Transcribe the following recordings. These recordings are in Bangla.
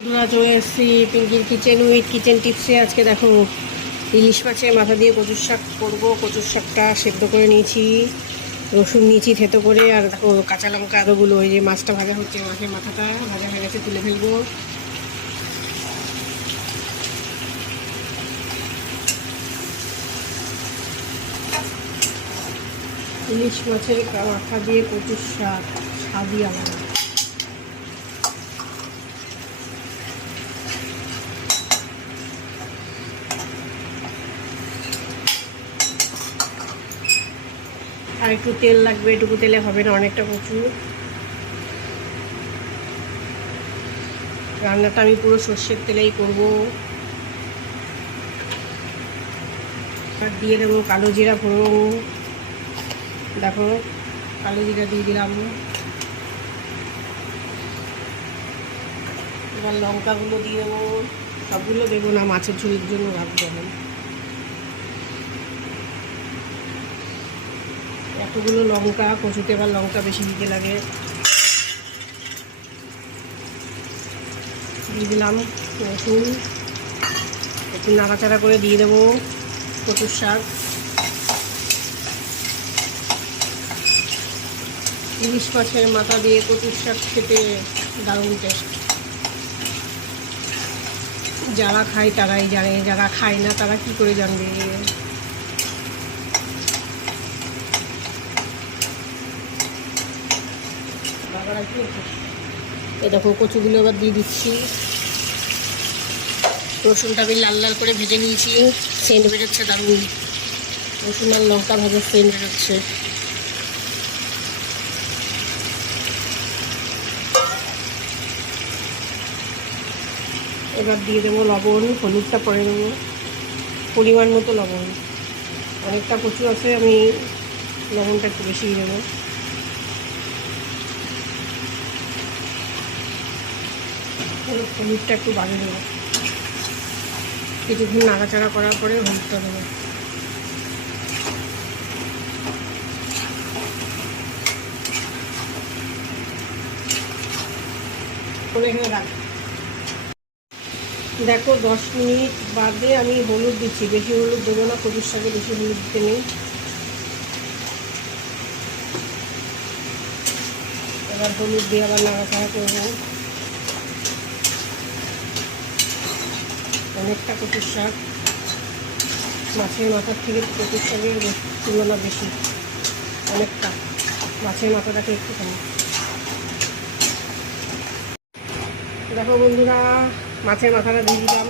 বন্ধুরা চলে এসেছি পিঙ্কির কিচেন উইথ কিচেন টিপসে। আজকে দেখো ইলিশ মাছের মাথা দিয়ে কচুর শাক করবো। কচুর শাকটা সেদ্ধ করে নিয়েছি, রসুন নিয়েছি থেতো করে, আর দেখো কাঁচা লঙ্কা আদোগুলো। ওই যে মাছটা ভাজা হচ্ছে, মাছের মাথাটা ভাজা হয়ে গেছে, তুলে ফেলবো। ইলিশ মাছের মাথা দিয়ে কচুর শাক স্বাদই আলাদা। আর একটু তেল লাগবে, এটুকু তেলে হবে না, অনেকটা কচু। রান্নাটা আমি পুরো সর্ষের তেলেই করবো। আর দিয়ে দেবো কালো জিরা ফোড়ন। দেখো কালো জিরা দিয়ে দিলাম। এবার লঙ্কাগুলো দিয়ে দেবো, সবগুলো দেবো না, মাছের ঝোলের জন্য রাখবো। এতগুলো লঙ্কা, কচুতে এবার লঙ্কা বেশি দিতে লাগে। দিয়ে দিলাম রসুন, একটু নাড়াচাড়া করে দিয়ে দেবো কচুর শাক। ইলিশ মাছের মাথা দিয়ে কচুর শাক খেতে দারুণ টেস্ট। যারা খায় তারাই জানে, যারা খায় না তারা কি করে জানবে। এ দেখো কচুগুলো এবার দিয়ে দিচ্ছি। রসুনটা আমি লাল লাল করে ভেজে নিয়েছি, সেন্ট বেরোচ্ছে দারুণ। রসুন আর লঙ্কা ভাজার সেন্ট বেরোচ্ছে। এবার দিয়ে দেবো লবণ, হলুদটা পরে দেবো পরিমাণ মতো লবণ। অনেকটা কচু আছে, আমি লবণটা একটু বেশি দেবো। হলুদটা একটু বাড়িয়ে দেবো। কিছুক্ষণ নাড়াচাড়া করার পরে হলুদটা দেবো। এখানে রাখ। দেখো 10 মিনিট বাদে আমি হলুদ দিচ্ছি, বেশি হলুদ দেবো না, কচুর শাকে বেশি হলুদ দিতে নেই। এবার হলুদ দিয়ে আবার নাড়াচাড়া করবো। অনেকটা কচুর শাক, মাছের মাথার থেকে কচুর শাকের তুলনা বেশি, অনেকটা। মাছের মাথাটাকে একটুখানি দেখো বন্ধুরা, মাছের মাথাটা দিয়ে দিলাম,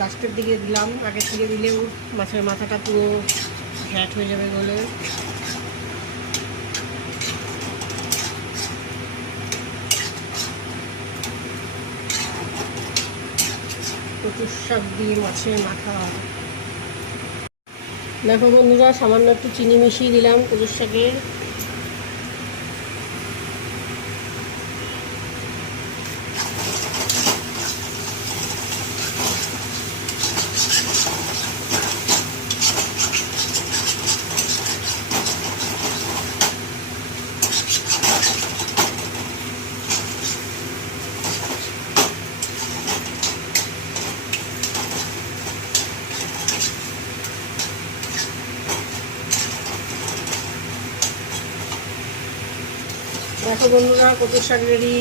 লাস্টের দিকে দিলাম। আগের থেকে দিলেও মাছের মাথাটা পুরো ঘ্যাট হয়ে যাবে বলে। কচুর শাক দিয়ে মাছের মাথা। দেখো বন্ধুরা, সামান্য একটু চিনি মিশিয়ে দিলাম কচুর শাকে। দেখো বন্ধুরা, কচুর শাক রেডি।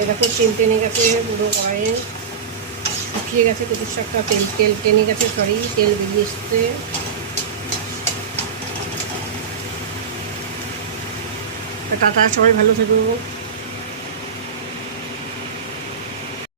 এ দেখো তেল টেনে গেছে পুরো কড়াইয়ে, শুকিয়ে গেছে কচুর শাকটা, তেল টেনে গেছে, সরি তেল বেরিয়ে এসছে। টাটা, সবাই ভালো থেকো।